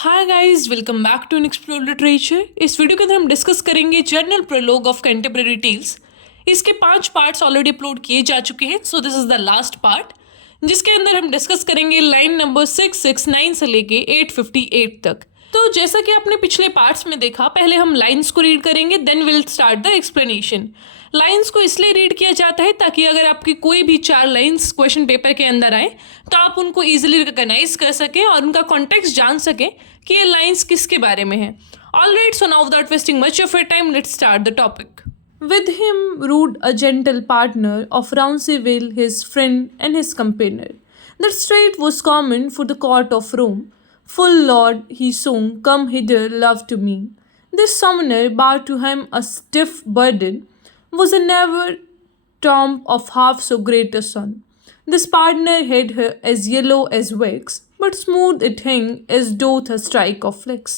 Hi guys, welcome back to explore literature. इस video के अंदर हम डिस्कस करेंगे general prologue of contemporary tales. इसके 5 पार्ट्स ऑलरेडी अपलोड किए जा चुके हैं, so this is the last part, जिसके अंदर हम डिस्कस करेंगे लाइन नंबर 669 से लेके 858 तक। तो जैसा कि आपने पिछले पार्ट्स में देखा, पहले हम लाइन्स को रीड करेंगे, then will start the explanation. Lines को इसलिए रीड किया जाता है ताकि अगर आपकी कोई भी 4 लाइन्स क्वेश्चन पेपर के अंदर आए तो आप उनको इजीली रिकॉग्नाइज कर सकें और उनका कॉन्टेक्स्ट जान सकें कि ये लाइन्स किसके बारे में है। Alright, so now without wasting much of your time, let's start the topic. With him rode a gentle partner of Ronceville, his friend and his companion. That strait was common for the court of Rome. Full Lord, he sung, come hither, love to me. This summoner bare to him a stiff burden, was a never tomb of half so great a sun. This partner had her as yellow as wax, but smooth it hung as doth a strike of flax.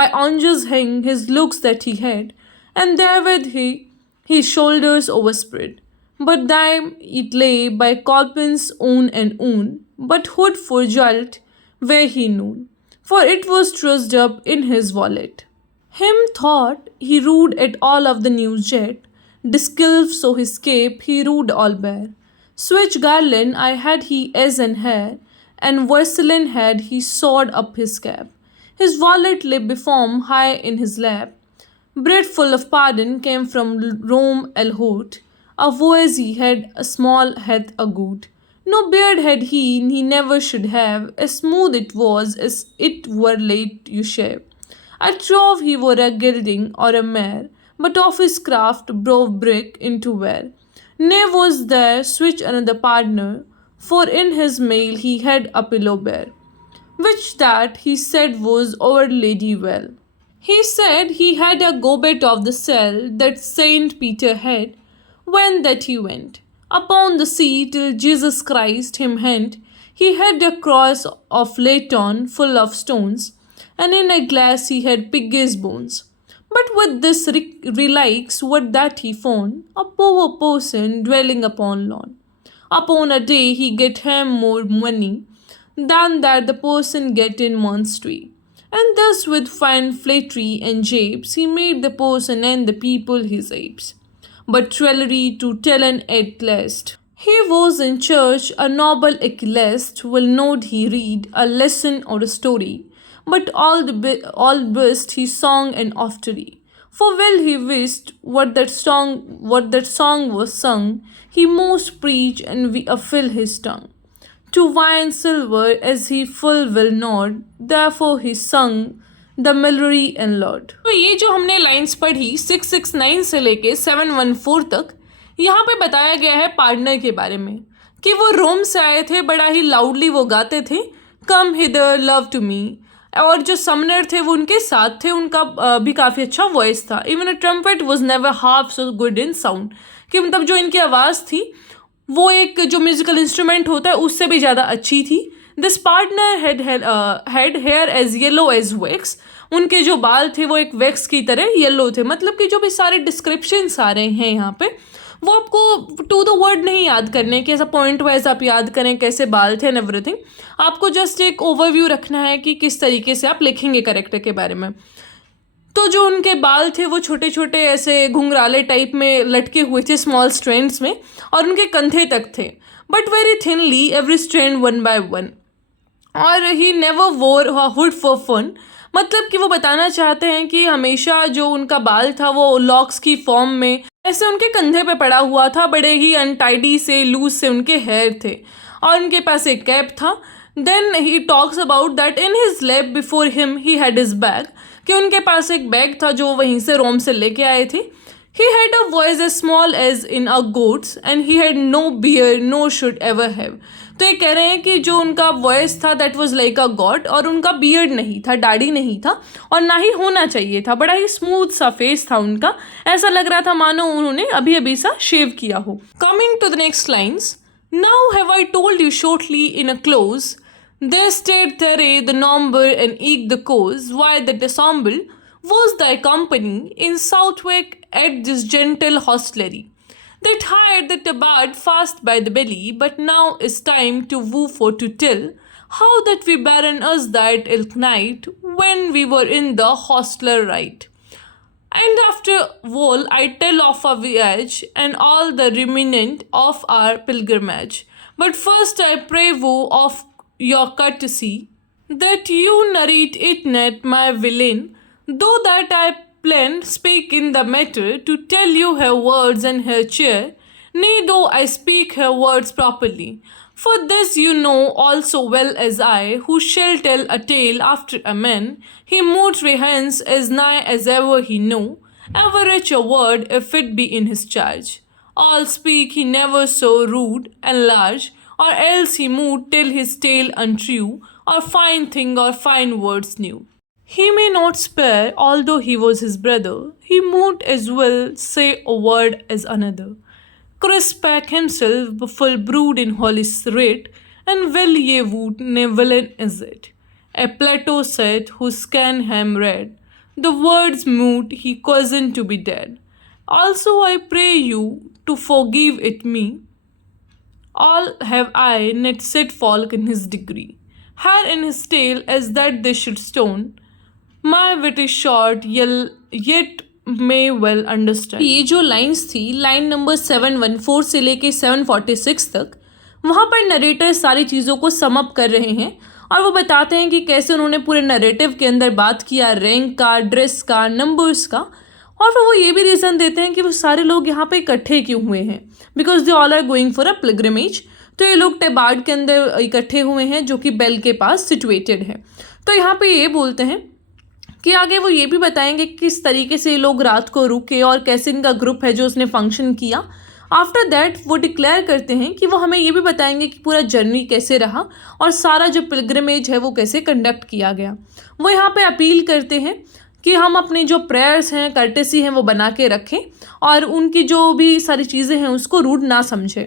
By oranges hang his looks that he had, and therewith he his shoulders overspread. But them it lay by Colpin's own and own, but hood for jalt where he known, for it was trussed up in his wallet. Him thought he rued at all of the news jet, disgilf so his cape he rued all bare. Switch garland I had he as an hair, and Vercellin had he sawed up his cap. His wallet lay before him high in his lap. Bread full of pardon came from Rome Elhote. A voice he had, a small hath a good. No beard had he never should have, as smooth it was as it were late you shave. I trow he wore a gilding or a mare, but of his craft brove brick into wear. Ne was there switch another partner, for in his mail he had a pillow bear, which that he said was our lady well. He said he had a goblet of the cell that Saint Peter had, when that he went upon the sea till Jesus Christ him hent. He had a cross of laton full of stones, and in a glass he had pig's bones. But with this relics what that he found, a poor person dwelling upon lawn. Upon a day he get him more money than that the person get in monastery. And thus with fine flattery and japes he made the person and the people his apes. But trellery to tell an at last. He was in church a noble ecclesiast, will not he read a lesson or a story, but all best he song and oftery. For well he wist what that song was sung, he most preach and we fill his tongue. To wine silver as he full will nod, therefore he sung the melody and lord. तो ये जो हमने लाइंस पढ़ी 669 से लेके 714 तक, यहाँ पे बताया गया है पार्टनर के बारे में कि वो रोम से आए थे, बड़ा ही लाउडली वो गाते थे कम हिदर लव टू मी, और जो समनर थे वो उनके साथ थे, उनका भी काफ़ी अच्छा वॉइस था. Even a trumpet was never half so good in sound, कि मतलब जो इनकी आवाज़ थी वो एक जो म्यूजिकल इंस्ट्रूमेंट होता है उससे भी ज़्यादा अच्छी थी. This pardoner had hair as yellow as wax, उनके जो बाल थे वो एक वैक्स की तरह येलो थे. मतलब कि जो भी सारे डिस्क्रिप्शंस आ रहे हैं यहाँ पे वो आपको टू द वर्ड नहीं याद करने कि ऐसा पॉइंट वाइज आप याद करें कैसे बाल थे एंड एवरीथिंग. आपको जस्ट एक ओवरव्यू रखना है कि किस तरीके से आप लिखेंगे कैरेक्टर के बारे में. तो जो उनके बाल थे वो छोटे छोटे ऐसे घुंघराले टाइप में लटके हुए थे स्मॉल स्ट्रैंड्स में, और उनके कंधे तक थे, but very thinly every strand one by one. और ही नेवर वोर हुड फॉर फन, मतलब कि वो बताना चाहते हैं कि हमेशा जो उनका बाल था वो लॉक्स की फॉर्म में ऐसे उनके कंधे पे पड़ा हुआ था, बड़े ही अनटाइडी से लूज से उनके हेयर थे, और उनके पास एक कैप था. Then he talks about that in his lap before him he had his bag, कि उनके पास एक बैग था जो वहीं से रोम से लेके आए थे. He had a voice as small as in a goats and he had no beard no should ever have. तो ये कह रहे हैं कि जो उनका वॉइस था दैट वाज लाइक अ गॉड, और उनका बियर्ड नहीं था, दाढ़ी नहीं था, और ना ही होना चाहिए था. बड़ा ही स्मूथ सा फेस था उनका, ऐसा लग रहा था मानो उन्होंने अभी अभी सा शेव किया हो. Coming to the next lines. Now have I told you shortly in a clause, there stayed There the number and eke the cause, why that ensemble was thy company in Southwick at this gentle hostelry. That hired the tabard fast by the belly, but now is time to woo for to tell how that we barren us that ilk night when we were in the hostler right. And after all, I tell of our voyage and all the remnant of our pilgrimage. But first I pray you of your courtesy, that you narrate it not my villain, though that I plan speak in the matter to tell you her words and her cheer, nay though I speak her words properly. For this you know also well as I, who shall tell a tale after a man, he moot rehence as nigh as ever he know, ever rich a word if it be in his charge. All speak he never so rude and large, or else he moot tell his tale untrue, or fine thing or fine words new. He may not spare, although he was his brother, he moot as well say a word as another. Crispach himself full brood in holy writ, and well ye woot ne villain is it. A Plato said, who scan him read, the words moot he cousin to be dead. Also I pray you to forgive it me, all have I net set fault in his degree. Hair in his tail as that they should stone, my wit is short yet may well understand. ये जो लाइंस थी, line number 714 से लेके 746 तक, वहाँ पर नरेटर सारी चीज़ों को समअप कर रहे हैं और वो बताते हैं कि कैसे उन्होंने पूरे नरेटिव के अंदर बात किया रैंक का, ड्रेस का, नंबर्स का, और फिर वो ये भी रीज़न देते हैं कि वो सारे लोग यहाँ पे इकट्ठे क्यों हुए हैं, because they all are going for a pilgrimage. तो ये लोग टेबार्ड के अंदर इकट्ठे हुए हैं जो कि बेल के पास सिचुएटेड है. तो यहाँ पे ये बोलते हैं कि आगे वो ये भी बताएंगे कि किस तरीके से ये लोग रात को रुके और कैसे इनका ग्रुप है जो उसने फंक्शन किया. आफ्टर दैट वो डिक्लेयर करते हैं कि वो हमें ये भी बताएंगे कि पूरा जर्नी कैसे रहा और सारा जो पिलग्रिमेज है वो कैसे कंडक्ट किया गया. वो यहाँ पे अपील करते हैं कि हम अपनी जो प्रेयर्स हैं, कर्टेसी हैं, वो बना के रखें और उनकी जो भी सारी चीज़ें हैं उसको रूड ना समझें.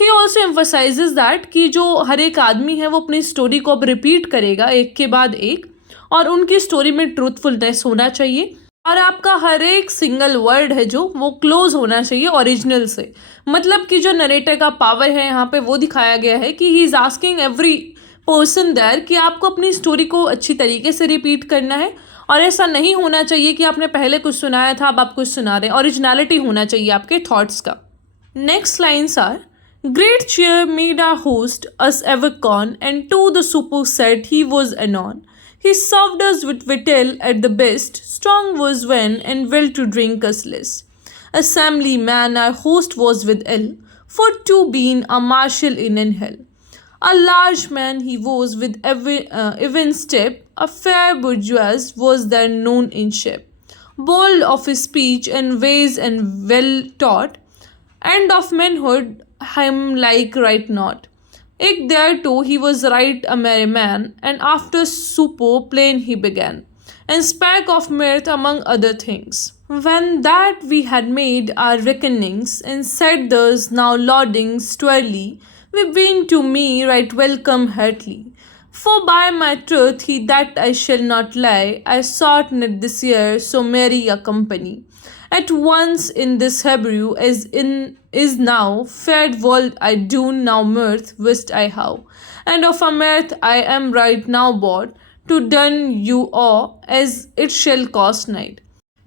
ही ऑल्सो एम्फोसाइजेज दैट कि जो हर एक आदमी है वो अपनी स्टोरी को अब रिपीट करेगा एक के बाद एक, और उनकी स्टोरी में ट्रूथफुलनेस होना चाहिए और आपका हर एक सिंगल वर्ड है जो वो क्लोज होना चाहिए ओरिजिनल से. मतलब कि जो नरेटर का पावर है यहाँ पे वो दिखाया गया है कि he is asking every person there कि आपको अपनी स्टोरी को अच्छी तरीके से रिपीट करना है और ऐसा नहीं होना चाहिए कि आपने पहले कुछ सुनाया था अब आप कुछ सुना रहे हैं. ओरिजिनलिटी होना चाहिए आपके थॉट्स का. Next lines are, great cheer made our host us ever con, and to the super said he was anon. He served us with victual at the best, strong was when, and well to drink us less. Assembly man our host was with ill, for to been a marshal in hell. A large man he was with even step, a fair bourgeois was there known in ship. Bold of his speech and ways and well taught, and of manhood him like right not. Eke thereto he was right a merry man, and after supper plain he began, and spake of mirth among other things. When that we had made our reckonings, and said thus now lauding sturdily, we been to me right welcome heartily. For by my truth he that I shall not lie, I sought not this year so merry a company. At once in this Hebrew as in is now, fared world I do now mirth wist I how, and of a mirth I am right now bought, to done you awe as it shall cost night.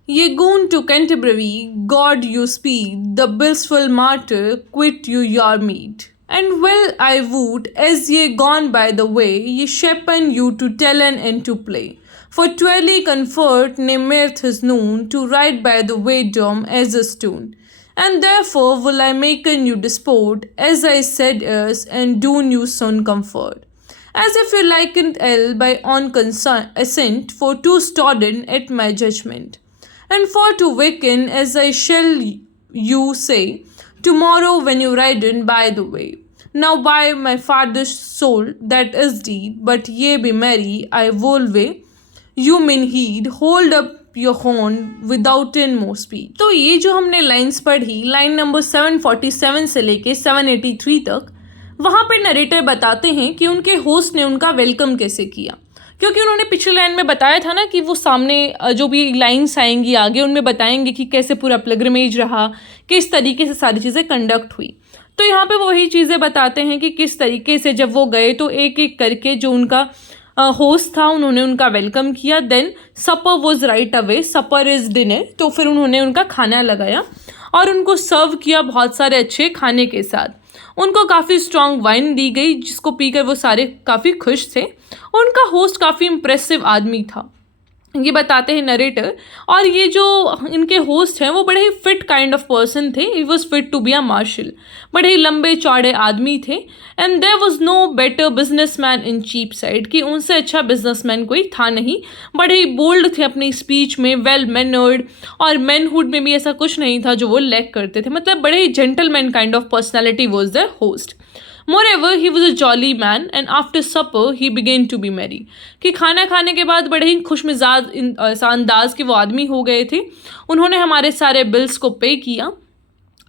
Ye gone to Canterbury, God you speed, the blissful martyr quit you your meat. And well I would, as ye gone by the way, ye shepen you to tellen and to play. For twirly comfort ne mirth is known, to ride by the way dom as a stone. And therefore will I maken you disport, as I said erst, and doon you son comfort. As if you likened L by on assent, for to stodden at my judgment. And for to waken, as I shall you say, tomorrow when you ride in by the way. Now by my father's soul that is deed, but ye be merry, I will way, you mean heed, hold up your horn without in more speed. तो ये जो हमने लाइन्स पढ़ी, line number 747 से लेके 783 तक, वहाँ पर नरेटर बताते हैं कि उनके होस्ट ने उनका वेलकम कैसे किया. क्योंकि उन्होंने पिछले लाइन में बताया था ना कि वो सामने जो भी लाइन्स आएंगी आगे उनमें बताएंगे कि कैसे पूरा पिलग्रिमेज रहा, किस तरीके से सारी चीज़ें कंडक्ट हुई. तो यहाँ पे वो वही चीज़ें बताते हैं कि किस तरीके से जब वो गए तो एक एक करके जो उनका होस्ट था उन्होंने उनका वेलकम किया। Then supper was right away, supper is dinner, तो फिर उन्होंने उनका खाना लगाया और उनको सर्व किया बहुत सारे अच्छे खाने के साथ। उनको काफ़ी स्ट्रॉन्ग वाइन दी गई जिसको पीकर वो सारे काफ़ी खुश थे। उनका होस्ट काफ़ी इम्प्रेसिव आदमी था, ये बताते हैं नरेटर। और ये जो इनके होस्ट हैं वो बड़े ही फिट काइंड ऑफ पर्सन थे। He was fit to be a marshal, बड़े ही लंबे चौड़े आदमी थे। And there was no better businessman in Cheapside, कि उनसे अच्छा बिजनेसमैन कोई था नहीं। बड़े ही बोल्ड थे अपनी स्पीच में, वेल मैनर्ड, और मैनहुड में भी ऐसा कुछ नहीं था जो वो लैक करते थे। मतलब बड़े ही gentleman kind of personality was there host. Moreover, he was a jolly man and after supper he began to be merry. कि खाना खाने के बाद बड़े ही खुशमिजाज अंदाज के वो आदमी हो गए थे। उन्होंने हमारे सारे बिल्स को पे किया।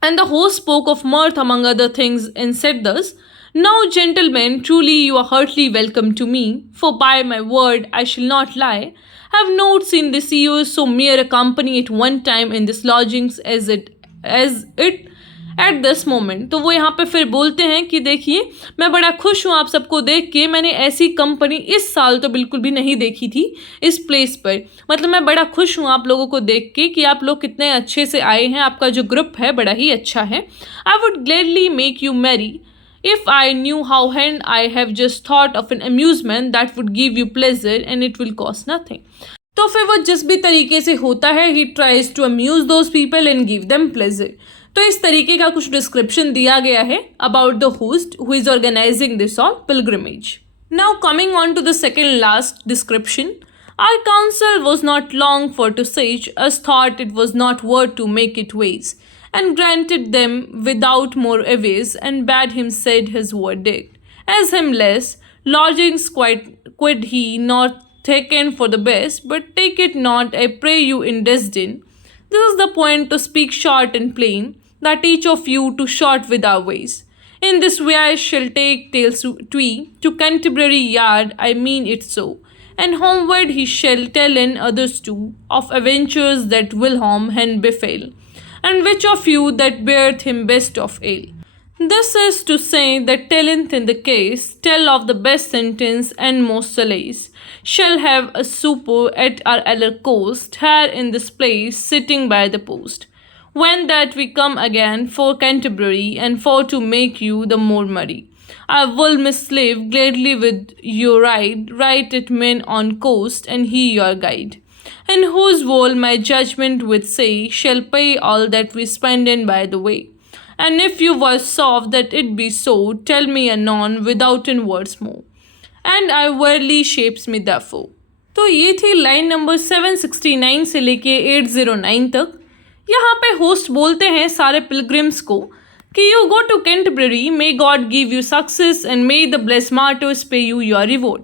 And the host spoke of mirth among other things and said thus, Now, gentlemen, truly you are heartily welcome to me, for by my word I shall not lie. I have not seen this year so mere a company at one time in this lodgings as it at this moment. तो वो यहाँ पे फिर बोलते हैं कि देखिए मैं बड़ा खुश हूँ आप सबको देख के, मैंने ऐसी कंपनी इस साल तो बिल्कुल भी नहीं देखी थी इस प्लेस पर। मतलब मैं बड़ा खुश हूँ आप लोगों को देख के कि आप लोग कितने अच्छे से आए हैं, आपका जो ग्रुप है बड़ा ही अच्छा है। I would gladly make you merry if I knew how and I have just thought of an amusement that would give you pleasure and it will cost nothing. तो फिर वो जिस भी तरीके से होता है ही tries to amuse those people and give them pleasure. तो इस तरीके का कुछ डिस्क्रिप्शन दिया गया है about the host who is organising this on pilgrimage. Now coming on to the second last description, our counsel was not long for to seek us thought it was not worth to make it wise and granted them without more aways and bade him said his verdict. As him less lodgings quite quid he not taken for the best, but take it not, I pray you, in disdain. This is the point to speak short and plain, that each of you to short with our ways. In this way I shall take tales to Canterbury Yard, I mean it so. And homeward he shall tell in others too, of adventures that will harm and befell. And which of you that beareth him best of ill. This is to say that telleth in the case, tell of the best sentence and most solace, shall have a supper at our other coast, here in this place, sitting by the post. When that we come again for Canterbury, and for to make you the more merry, I will mislive gladly with your ride, right it men on coast, and he your guide. And whose wall my judgment would say shall pay all that we spend in by the way. And if you were soft that it be so, tell me anon without in words more. And I verily shapes me therefore. तो ये थी line number 769 से लेके 809 तक। यहाँ पे होस्ट बोलते हैं सारे पिलग्रिम्स को कि you go to Canterbury, may God give you success and may the bless martyrs pay you your reward.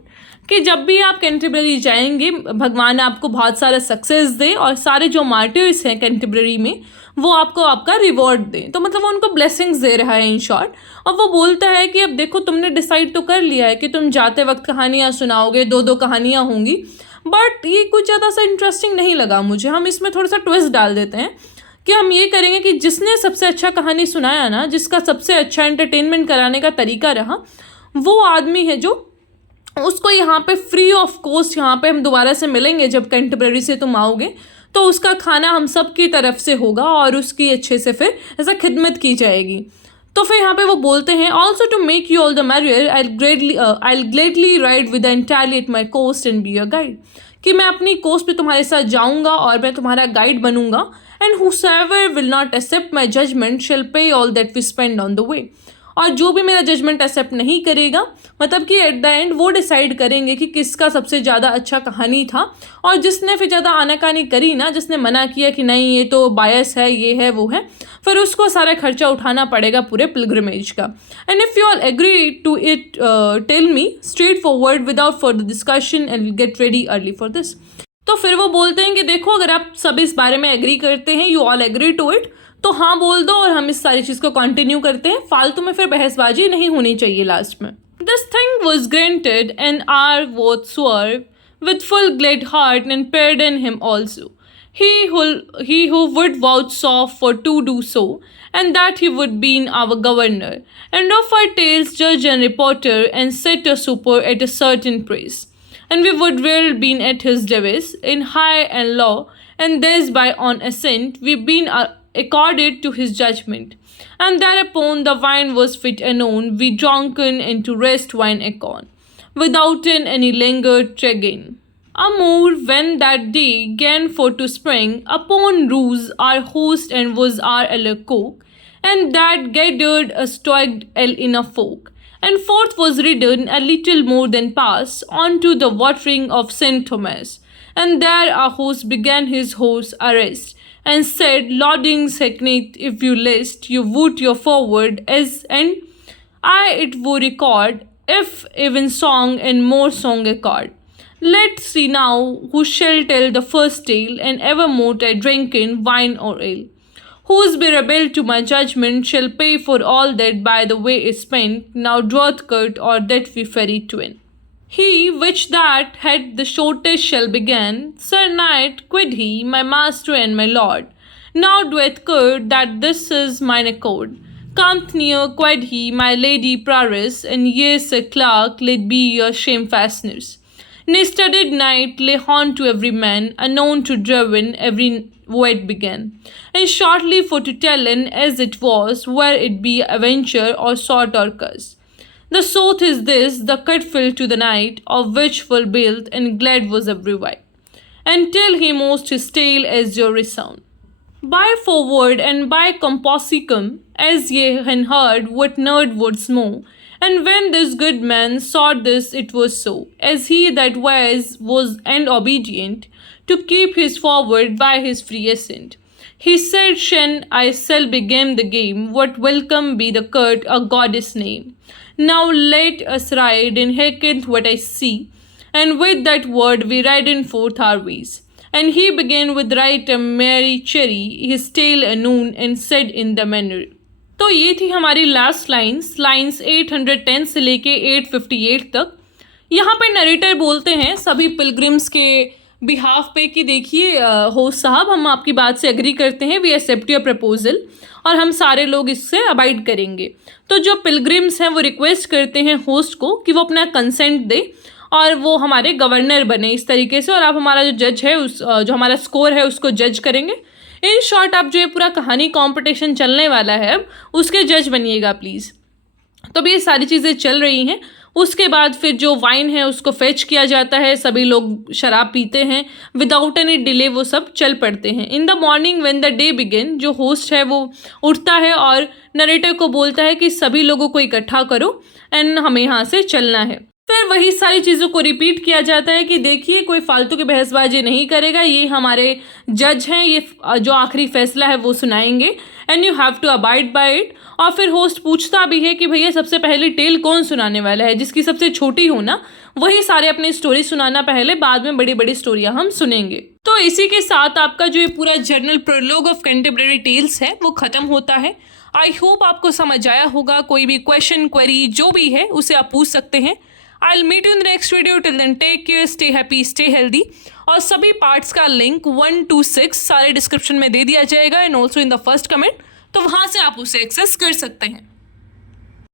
कि जब भी आप कैंटरबरी जाएंगे भगवान आपको बहुत सारा सक्सेस दे और सारे जो मार्टर्स हैं कैंटरबरी में वो आपको आपका रिवॉर्ड दें। तो मतलब वो उनको ब्लेसिंग्स दे रहा है इन शॉर्ट। और वो बोलता है कि अब देखो तुमने डिसाइड तो कर लिया है कि तुम जाते वक्त कहानियाँ सुनाओगे, दो दो कहानियाँ होंगी, बट ये कुछ ज़्यादा सा इंटरेस्टिंग नहीं लगा मुझे। हम इसमें थोड़ा सा ट्विस्ट डाल देते हैं कि हम ये करेंगे कि जिसने सबसे अच्छा कहानी सुनाया ना, जिसका सबसे अच्छा एंटरटेनमेंट कराने का तरीका रहा, वो आदमी है जो उसको यहाँ पे फ्री ऑफ कॉस्ट यहाँ पे हम दोबारा से मिलेंगे जब कैंटरबरी से तुम आओगे, तो उसका खाना हम सब की तरफ से होगा और उसकी अच्छे से फिर ऐसा खिदमत की जाएगी। तो फिर यहाँ पे वो बोलते हैं also to make you all the merrier I gladly ride with entirely at my cost and be your guide. कि मैं अपनी कोस्ट पे तुम्हारे साथ जाऊँगा और मैं तुम्हारा गाइड बनूंगा। And whosoever will not accept my judgement shall pay all that we spend on the way. और जो भी मेरा जजमेंट एक्सेप्ट नहीं करेगा, मतलब कि एट द एंड वो डिसाइड करेंगे कि किसका सबसे ज़्यादा अच्छा कहानी था। और जिसने फिर ज़्यादा आनाकानी करी ना, जिसने मना किया कि नहीं ये तो बायस है, ये है वो है, फिर उसको सारा खर्चा उठाना पड़ेगा पूरे पिलग्रिमेज का। And if you all agree to it tell me straight forward without further discussion and get ready early for this. तो फिर वो बोलते हैं कि देखो अगर आप सब इस बारे में एग्री करते हैं, you all agree to it, तो हाँ बोल दो और हम इस सारी चीज़ को कंटिन्यू करते हैं। फालतू में फिर बहसबाजी नहीं होनी चाहिए लास्ट में। This thing was granted and our oath swore with full glad heart and pardon him also. He who would vouchsafe for to do so, and that he would be our governor, and of our tales judge and reporter, and set a super at a certain praise. And we would well been at his device, in high and low, and this by on assent we been accorded to his judgment. And thereupon the wine was fit anon, we drunken into rest wine acon, withouten any longer tregain. Amour, when that day gan for to spring, upon ruse our host and was our cook, and that gathered a stoic in a folk, and forth was ridden a little more than past unto the watering of St. Thomas, and there our host began his horse arrest, and said, Lording Secknate, if you list, you would your forward as and I it would record, if even song and more song accord. Let's see now who shall tell the first tale, and evermore I drink in wine or ale. Whose be rebel to my judgment shall pay for all that by the way is spent, now draweth cut or that we ferry twin. He which that had the shortest shall begin, Sir Knight, quid he, my master and my lord, now doeth curt that this is mine accord. Come near, quid he, my lady Praris, and ye, Sir Clerk, let be your shame fasteners. Nay, studied knight lay haunt to every man, unknown to driven every word began. And shortly for to tellen as it was, where it be adventure or sort or curse. The sooth is this, the cut fell to the knight, of which full built and glad was every wight. And tell he most his tale as your resound. By forward and by composicum, as ye had heard what nerd would smow, and when this good man saw this, it was so, as he that was and obedient, to keep his forward by his free assent. He said, Shen, I shall begin the game, what welcome be the curt a goddess name. Now let us ride, and hearken what I see, and with that word we ridden forth our ways. And he began with right a merry cherry, his tale anon, and said in the manner. तो ये थी हमारी last lines 810 से लेके 858 तक. यहाँ पे नरेटर बोलते हैं सभी पिलग्रिम्स के बिहाफ पे कि देखिए होस्ट साहब, हम आपकी बात से एग्री करते हैं, वी एक्सेप्ट योर प्रपोजल, और हम सारे लोग इससे अबाइड करेंगे. तो जो पिलग्रिम्स हैं वो रिक्वेस्ट करते हैं होस्ट को कि वो अपना कंसेंट दे और वो हमारे गवर्नर बने इस तरीके से, और आप हमारा जो जज है जो हमारा स्कोर है उसको जज करेंगे. इन शॉर्ट आप जो ये पूरा कहानी कंपटीशन चलने वाला है अब उसके जज बनिएगा प्लीज़. तो भी ये सारी चीज़ें चल रही हैं. उसके बाद फिर जो वाइन है उसको फेच किया जाता है, सभी लोग शराब पीते हैं, विदाउट एनी डिले वो सब चल पड़ते हैं. In the morning when the day begin, जो होस्ट है वो उठता है और नरेटर को बोलता है कि सभी लोगों को इकट्ठा करो एंड हमें यहाँ से चलना है. फिर वही सारी चीज़ों को रिपीट किया जाता है कि देखिए कोई फालतू की बहसबाजी नहीं करेगा, ये हमारे जज हैं, ये जो आखिरी फैसला है वो सुनाएंगे and you have to abide by it. और फिर होस्ट पूछता भी है कि भैया सबसे पहले टेल कौन सुनाने वाला है, जिसकी सबसे छोटी हो ना वही सारे अपनी स्टोरी सुनाना पहले, बाद में बड़ी बड़ी स्टोरियाँ हम सुनेंगे. तो इसी के साथ आपका जो ये पूरा general prologue of contemporary tales है वो ख़त्म होता है. आई होप आपको समझ आया होगा. कोई भी क्वेश्चन क्वेरी जो भी है उसे आप पूछ सकते हैं. I'll meet you in the next video. Till then, take care, stay happy, stay healthy. और सभी पार्ट्स का लिंक 1 to 6 सारे डिस्क्रिप्शन में दे दिया जाएगा and also in the first comment, तो वहाँ से आप उसे एक्सेस कर सकते हैं.